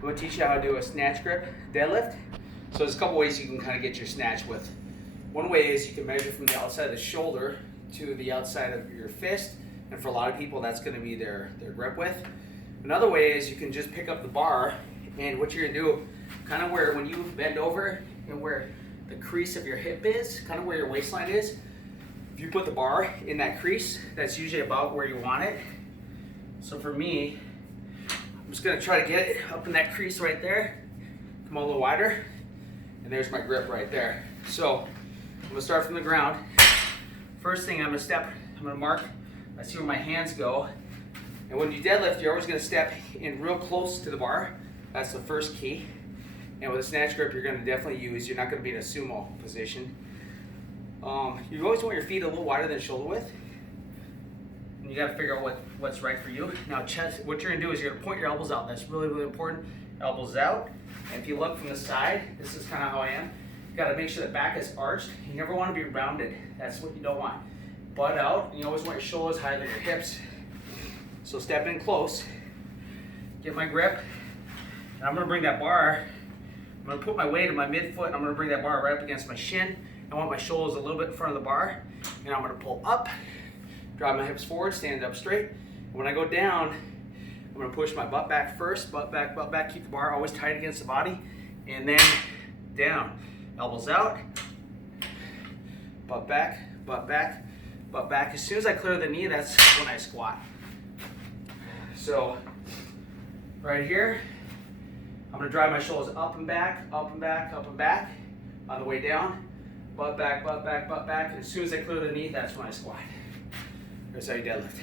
I'm going to teach you how to do a snatch grip deadlift. So there's a couple ways you can kind of get your snatch width. One way is you can measure from the outside of the shoulder to the outside of your fist, and for a lot of people that's going to be their grip width. Another way is you can just pick up the bar, and what you're going to do, kind of where when you bend over and where the crease of your hip is, kind of where your waistline is, if you put the bar in that crease, that's usually about where you want it. So for me, I'm just going to try to get it up in that crease right there, come a little wider, and there's my grip right there. So I'm going to start from the ground. First thing, I'm going to mark, I see where my hands go. And when you deadlift, you're always going to step in real close to the bar. That's the first key. And with a snatch grip, you're going to definitely use, you're not going to be in a sumo position. You always want your feet a little wider than shoulder width. And you got to figure out what's right for you. Now chest, what you're going to do is you're going to point your elbows out. That's really, really important. Elbows out. And if you look from the side, this is kind of how I am. You got to make sure the back is arched. You never want to be rounded. That's what you don't want. Butt out, and you always want your shoulders higher than your hips. So step in close, get my grip, and I'm going to bring that bar, I'm going to put my weight in my midfoot, and I'm going to bring that bar right up against my shin. I want my shoulders a little bit in front of the bar, and I'm going to pull up, drive my hips forward, stand up straight. And when I go down, I'm going to push my butt back first, butt back, keep the bar always tight against the body, and then down. Elbows out, butt back, butt back, butt back. As soon as I clear the knee, that's when I squat. So right here, I'm going to drive my shoulders up and back, up and back, up and back. On the way down, butt back, butt back, butt back. And as soon as I clear the knee, that's when I squat. Here's how you deadlift.